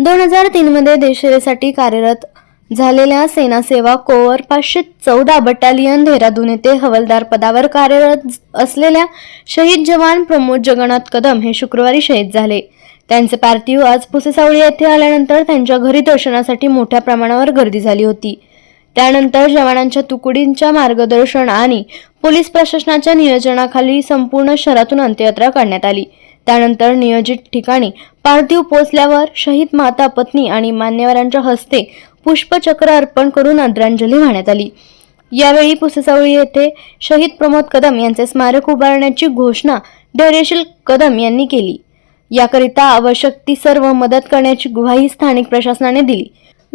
दोन हजार तीनमध्ये देशसेवेसाठी कार्यरत झालेल्या सेनासेवा कोवर पाचशे चौदा बटालियन देहरादून येथे हवलदार पदावर कार्यरत असलेल्या शहीद जवान प्रमोद जगन्नाथ कदम हे शुक्रवारी शहीद झाले. त्यांचे पार्थिव आज पुसेसावळी येथे आल्यानंतर त्यांच्या घरी दर्शनासाठी मोठ्या प्रमाणावर गर्दी झाली होती. त्यानंतर जवानांच्या तुकडींच्या मार्गदर्शन आणि पोलीस प्रशासनाच्या नियोजनाखाली संपूर्ण शहरातून अंत्ययात्रा काढण्यात आली. त्यानंतर नियोजित ठिकाणी पार्थिव पोचल्यावर शहीद माता पत्नी आणि मान्यवरांच्या हस्ते पुष्पचक्र अर्पण करून आदरांजली वाहण्यात आली. यावेळी पुसेसावळी येथे शहीद प्रमोद कदम यांचे स्मारक उभारण्याची घोषणा धैर्यशील कदम यांनी केली. याकरिता आवश्यक ती सर्व मदत करण्याची ग्वाही स्थानिक प्रशासनाने दिली.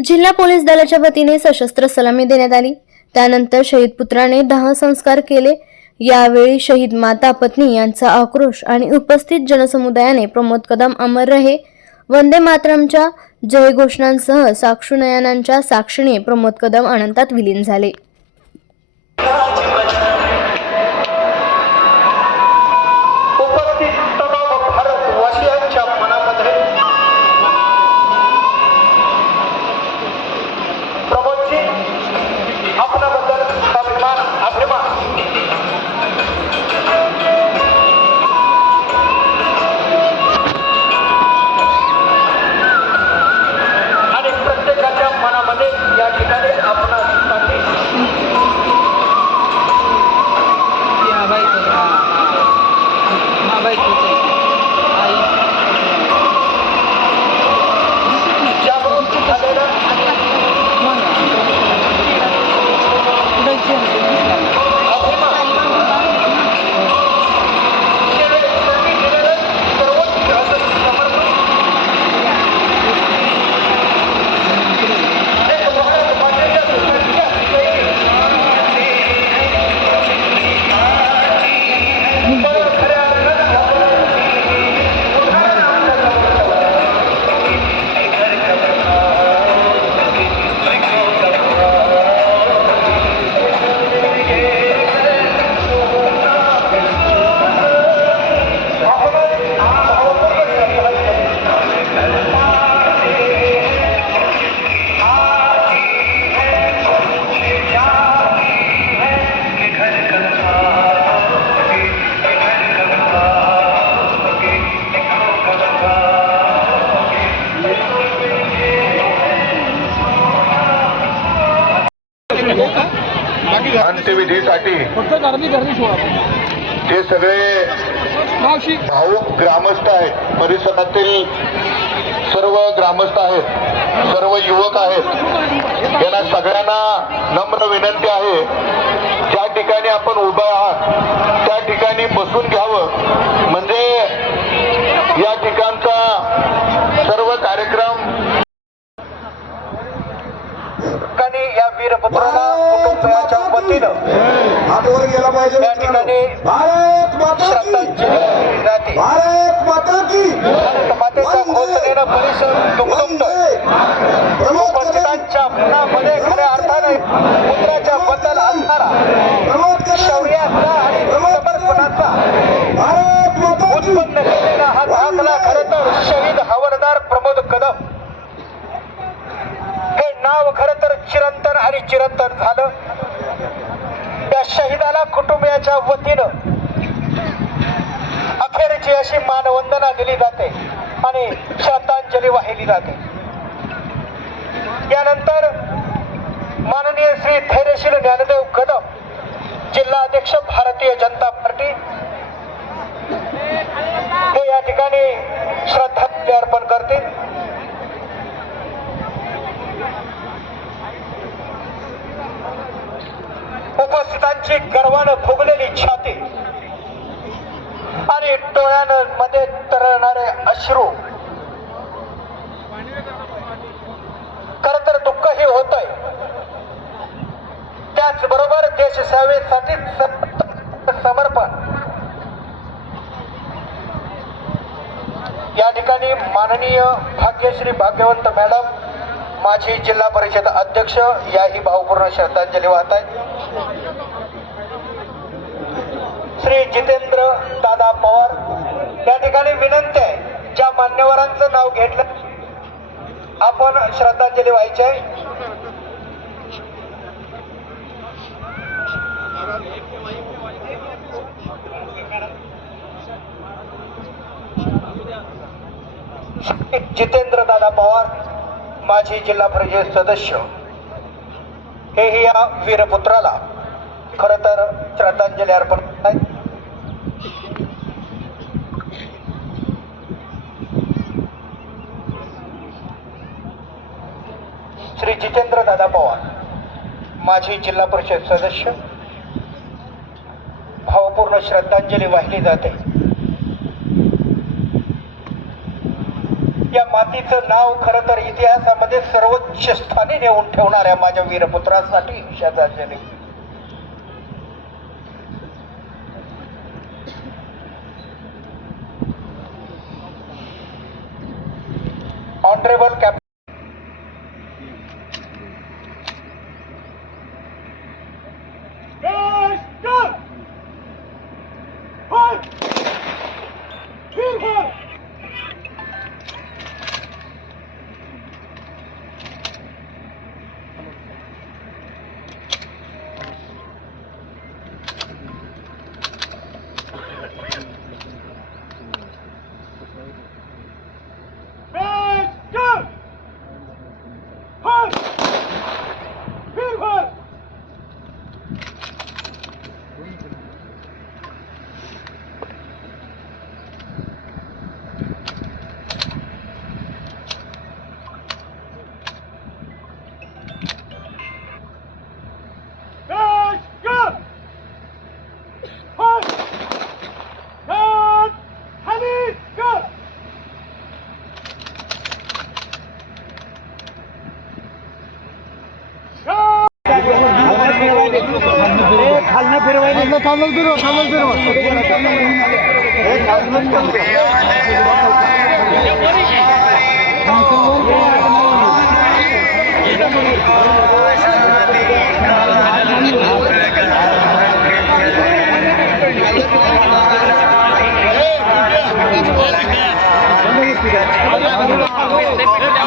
जिल्हा पोलीस दलाच्या वतीने सशस्त्र सलामी देण्यात आली. त्यानंतर शहीद पुत्राने दहा संस्कार केले. यावेळी शहीद माता पत्नी यांचा आक्रोश आणि उपस्थित जनसमुदायाने प्रमोद कदम अमर रहे वंदे मातरमच्या जयघोषणांसह साक्षुनयनांच्या साक्षीने प्रमोद कदम अनंतात विलीन झाले. अंत्यविधीसाठी जे सगळे भाऊक ग्रामस्थ आहेत परिसरातील सर्व ग्रामस्थ आहेत सर्व युवक आहेत यांना सगळ्यांना नम्र विनंती आहे ज्या ठिकाणी आपण उभं आहात त्या ठिकाणी बसून घ्यावं. म्हणजे या ठिकाणचा पाहिजे भारत माता की भारत माता की मनामध्ये खऱ्या अर्थाने पुत्राच्या बद्दल असणारा शौर्याचा आणि समर्पणाचा उत्पन्न केलेला हा दाखला खरं तर शहीद हवालदार प्रमोद कदम. हे नाव खरं तर चिरंतन आणि चिरंतन झालं. शहीदाला कुटुंबियाच्या वतीनं अखेरची अशी मानवंदना दिली जाते आणि श्रद्धांजली वाहिली जाते. यानंतर माननीय श्री धैर्यशील ज्ञानदेव कदम जिल्हा अध्यक्ष भारतीय जनता पार्टी हे या ठिकाणी श्रद्धांजली अर्पण करतील. उपस्थितांची गर्वानं फुगलेली छाती. आणि डोळ्यानं मध्ये तरणारे अश्रू. खर तर दुःखही होतय. त्याचबरोबर देशसेवेसाठी स- समर्पण. या ठिकाणी माननीय भाग्यश्री भाग्यवंत मॅडम माझी जिल्हा परिषद अध्यक्ष याही भावपूर्ण श्रद्धांजली वाहत आहेत श्री जितेंद्र दादा पवार या ठिकाणी विनंती आहे ज्या मान्यवरांचं नाव घेतलं आपण श्रद्धांजली व्हायची आहे. जितेंद्र दादा पवार माजी जिल्हा परिषद सदस्य. हेही या वीरपुत्राला खर तर श्रद्धांजली अर्पण श्री जितेंद्र दादा पवार माजी जिल्हा परिषद सदस्य भावपूर्ण श्रद्धांजली वाहिली जाते. या मातीचं नाव खरं तर इतिहासामध्ये सर्वोच्च स्थानी नेऊन ठेवणाऱ्या माझ्या वीरपुत्रासाठी श्रद्धांजली. ऑनरेबल कॅप खालनं फिरवायला खालनं फिरवा खालनं फिरवा Thank you.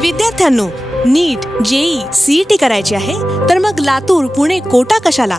विद्यार्थ्यांनो नीट जेई सीईटी करायची आहे तर मग लातूर पुणे कोटा कशाला?